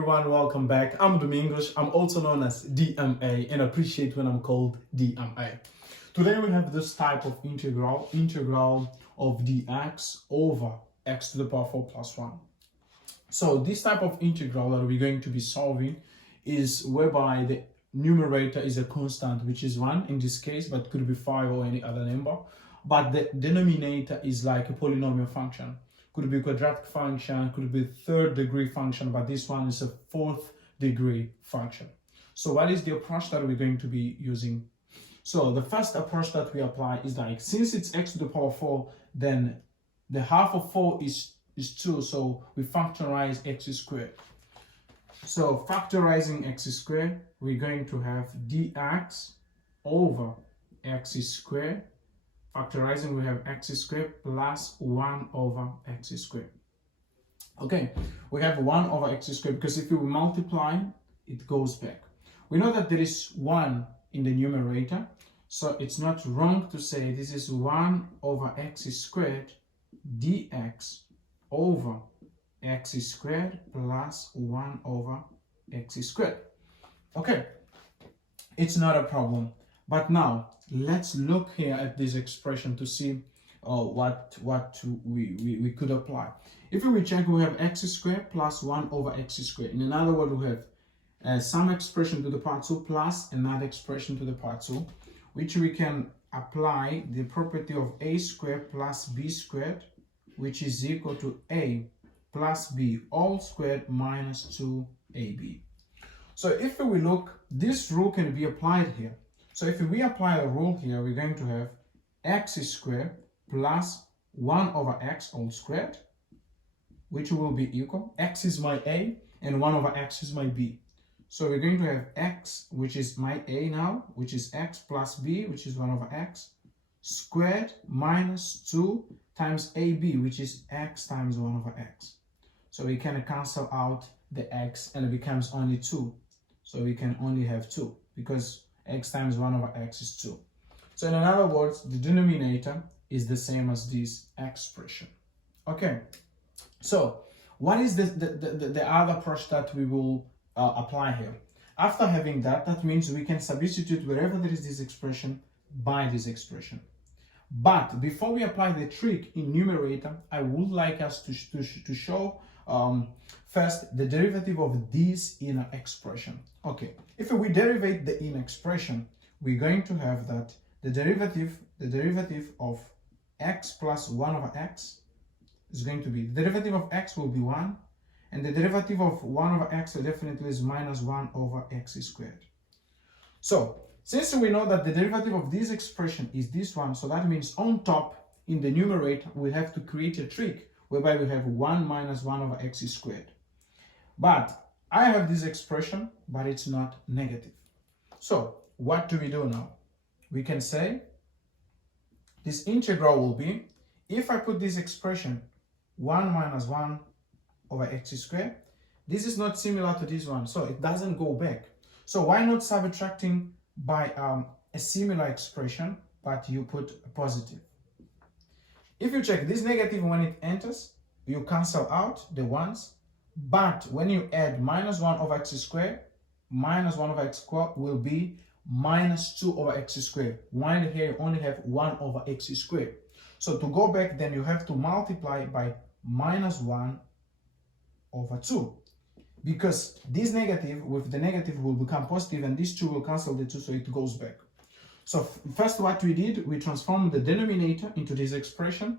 everyone, welcome back. I'm Domingos. I'm also known as DMA and appreciate when I'm called DMA. Today we have this type of integral of dx over x to the power 4 plus 1. So this type of integral that we're going to be solving is whereby the numerator is a constant, which is 1 in this case, but could be 5 or any other number. But the denominator is like a polynomial function. Could be a quadratic function, could be third degree function, but this one is a fourth degree function. So what is the approach that we're going to be using? So the first approach that we apply is like, since it's x to the power 4, then the half of 4 is 2, so we factorize x squared. So factorizing x squared, we're going to have dx over x squared. Factorizing, we have x squared plus 1 over x squared. Okay, we have 1 over x squared because if we multiply, it goes back. We know that there is 1 in the numerator, so it's not wrong to say this is 1 over x squared dx over x squared plus 1 over x squared. Okay, it's not a problem. But now, let's look here at this expression to see what we could apply. If we check, we have x squared plus 1 over x squared. In other words, we have some expression to the power 2 plus another expression to the power 2, which we can apply the property of a squared plus b squared, which is equal to a plus b all squared minus 2ab. So if we look, this rule can be applied here. So if we apply a rule here, we're going to have x squared plus 1 over x all squared, which will be equal. X is my a and 1 over x is my b. So we're going to have x, which is my a now, which is x plus b, which is 1 over x, squared minus 2 times ab, which is x times 1 over x. So we can cancel out the x and it becomes only 2. So we can only have 2 because x times 1 over x is 2. So in other words, the denominator is the same as this expression. Okay, so what is the other approach that we will apply here? After having that, that means we can substitute wherever there is this expression by this expression. But before we apply the trick in numerator, I would like us to show first the derivative of this inner expression. Okay, if we derivate the inner expression, we're going to have that the derivative of x plus 1 over x is going to be, the derivative of x will be 1, and the derivative of 1 over x definitely is minus 1 over x squared. So since we know that the derivative of this expression is this one, so that means on top in the numerator we have to create a trick whereby we have 1 minus 1 over x squared. But I have this expression, but it's not negative. So what do we do now? We can say this integral will be, if I put this expression 1 minus 1 over x squared, this is not similar to this one, so it doesn't go back. So why not subtracting by a similar expression, but you put a positive? If you check this negative, when it enters, you cancel out the ones, but when you add minus 1 over x squared, minus 1 over x squared will be minus 2 over x squared, while here you only have 1 over x squared. So to go back, then you have to multiply by minus 1 over 2, because this negative with the negative will become positive and these 2 will cancel the 2, so it goes back. So first what we did, we transformed the denominator into this expression,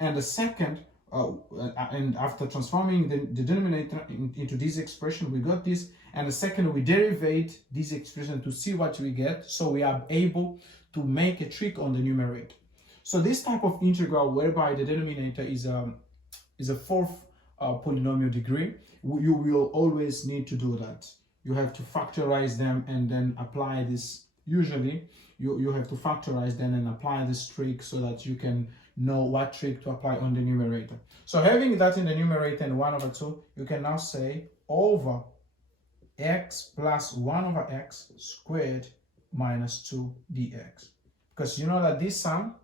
and the second, and after transforming the denominator into this expression, we got this, and the second we derivate this expression to see what we get, so we are able to make a trick on the numerator. So this type of integral whereby the denominator is a fourth polynomial degree, you will always need to do that. You have to factorize them and then apply this. Usually you have to factorize them and apply this trick so that you can know what trick to apply on the numerator. So having that in the numerator and 1 over 2, you can now say over x plus 1 over x squared minus 2 dx. Because you know that this sum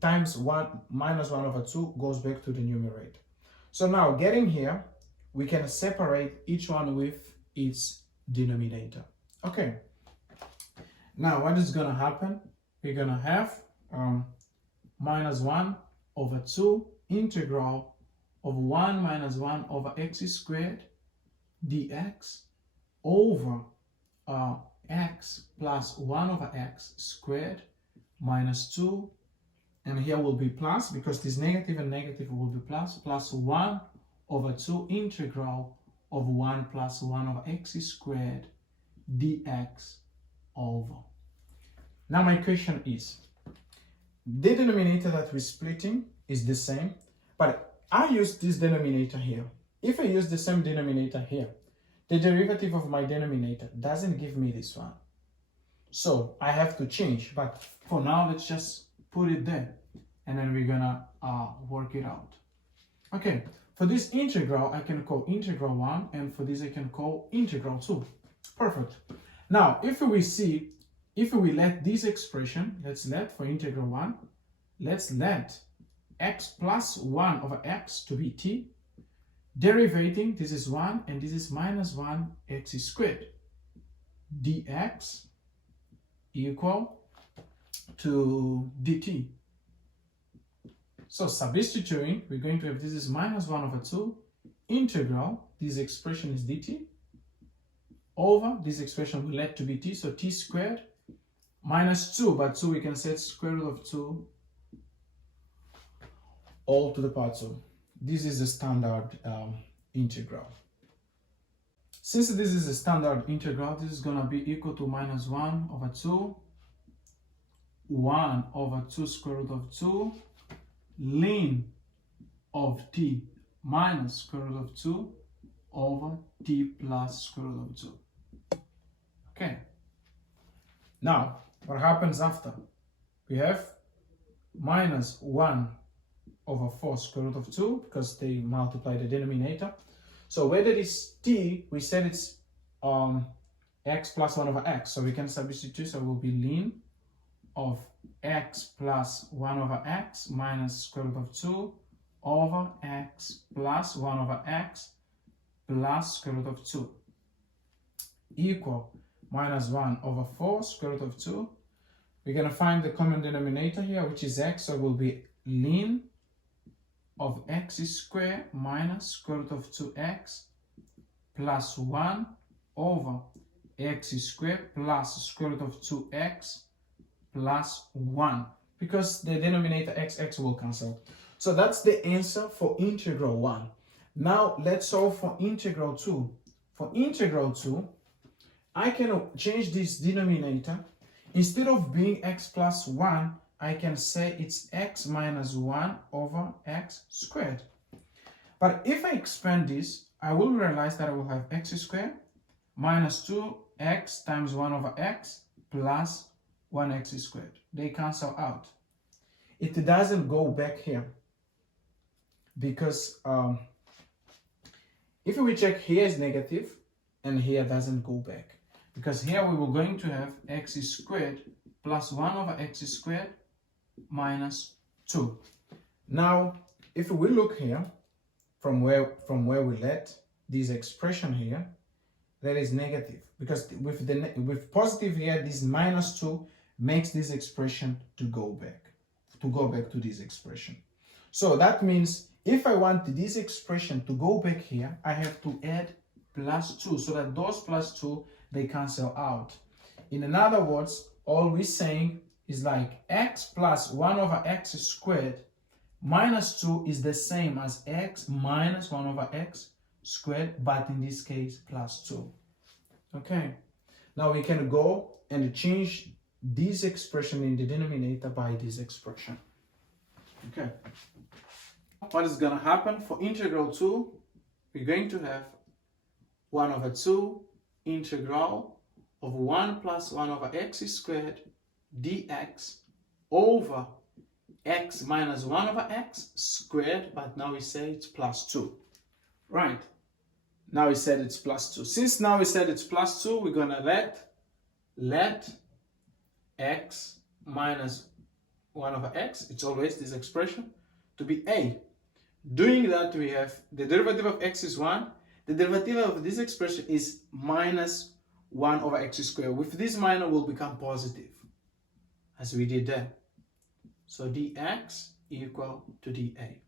times 1 minus 1 over 2 goes back to the numerator. So now getting here, we can separate each one with its denominator. Okay, now what is going to happen? We're going to have minus 1 over 2 integral of 1 minus 1 over x squared dx over x plus 1 over x squared minus 2, and here will be plus because this negative and negative will be plus, plus 1 over 2 integral of 1 plus 1 over x squared dx over. Now my question is, the denominator that we're splitting is the same, but I use this denominator here. If I use the same denominator here, the derivative of my denominator doesn't give me this one. So I have to change, but for now, let's just put it there, and then we're gonna work it out. Okay, for this integral, I can call integral 1, and for this, I can call integral 2. Perfect. Now, if we let this expression, let's let for integral 1, let's let x plus 1 over x to be t. Derivating, this is 1 and this is minus 1 x squared dx equal to dt. So substituting, we're going to have this is minus 1 over 2 integral, this expression is dt, over this expression will let to be t, so t squared minus 2, but 2 we can set square root of 2 all to the power 2. This is a standard integral. Since this is a standard integral, this is going to be equal to minus 1 over 2, 1 over 2 square root of 2, ln of t minus square root of 2 over t plus square root of 2. Okay. Now, what happens after? We have minus 1 over 4 square root of 2 because they multiply the denominator. So where there is t, we said it's x plus 1 over x. So we can substitute, so it will be ln of x plus 1 over x minus square root of 2 over x plus 1 over x plus square root of 2 equal minus 1 over 4 square root of 2. We're going to find the common denominator here, which is x, so it will be ln of x squared minus square root of 2x plus 1 over x squared plus square root of 2x plus 1, because the denominator x will cancel. So that's the answer for integral 1. Now let's solve for integral 2. For integral 2, I can change this denominator. Instead of being x plus 1, I can say it's x minus 1 over x squared. But if I expand this, I will realize that I will have x squared minus 2x times 1 over x plus 1x squared. They cancel out. It doesn't go back here because if we check, here is negative and here doesn't go back, because here we were going to have x squared plus 1 over x squared minus 2. Now, if we look here from where we let this expression here, that is negative, because with positive here, this minus 2 makes this expression to go back to this expression. So that means if I want this expression to go back here, I have to add plus 2, so that those plus 2, they cancel out. In other words, all we're saying is like x plus 1 over x squared minus 2 is the same as x minus 1 over x squared, but in this case plus 2. Okay, now we can go and change this expression in the denominator by this expression. Okay, what is going to happen for integral 2? We're going to have 1 over 2 integral of 1 plus 1 over x squared dx over x minus 1 over x squared, but now we say it's plus 2. Right, now we said it's plus 2. Since now we said it's plus 2, we're going to let x minus 1 over x, it's always this expression, to be a. Doing that, we have the derivative of x is 1, The derivative of this expression is minus 1 over x squared. With this minus will become positive, as we did there. So dx equal to dA.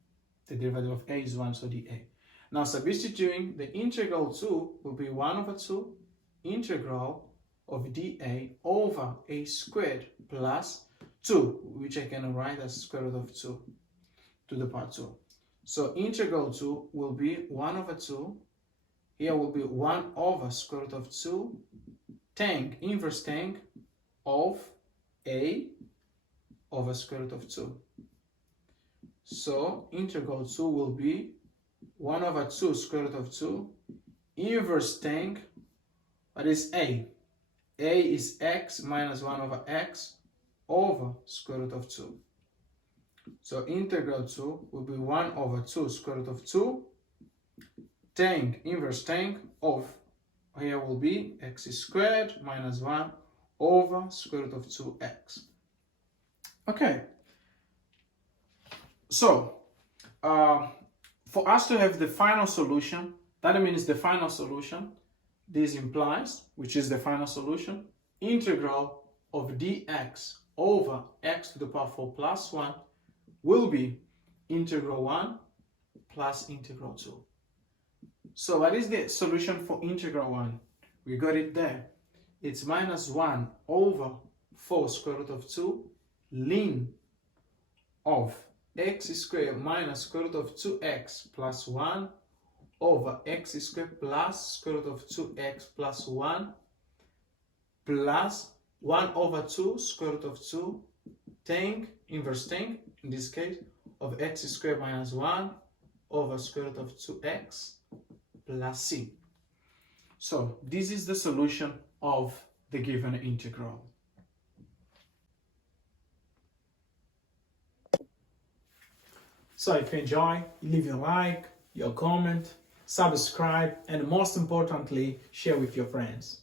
The derivative of a is 1, so dA. Now substituting, the integral 2 will be 1 over 2 integral of dA over a squared plus 2, which I can write as square root of 2 to the power 2. So integral 2 will be 1 over 2. Here will be 1 over square root of 2 tan, inverse tan of a over square root of 2. So integral 2 will be 1 over 2 square root of 2 inverse tan, what is a? A is x minus 1 over x over square root of 2. So integral 2 will be 1 over 2 square root of 2 tan, inverse tan of, here will be x squared minus 1 over square root of 2x. Okay. So, for us to have the final solution, that means the final solution, this implies, which is the final solution, integral of dx over x to the power 4 plus 1 will be integral 1 plus integral 2. So what is the solution for integral 1? We got it there. It's minus 1 over 4 square root of 2 ln of x squared minus square root of 2x plus 1 over x squared plus square root of 2x plus 1 plus 1 over 2 square root of 2 tan, inverse tan, in this case, of x squared minus 1 over square root of 2x plus c. So this is the solution of the given integral. So if you enjoy, leave your like, your comment, subscribe, and most importantly, share with your friends.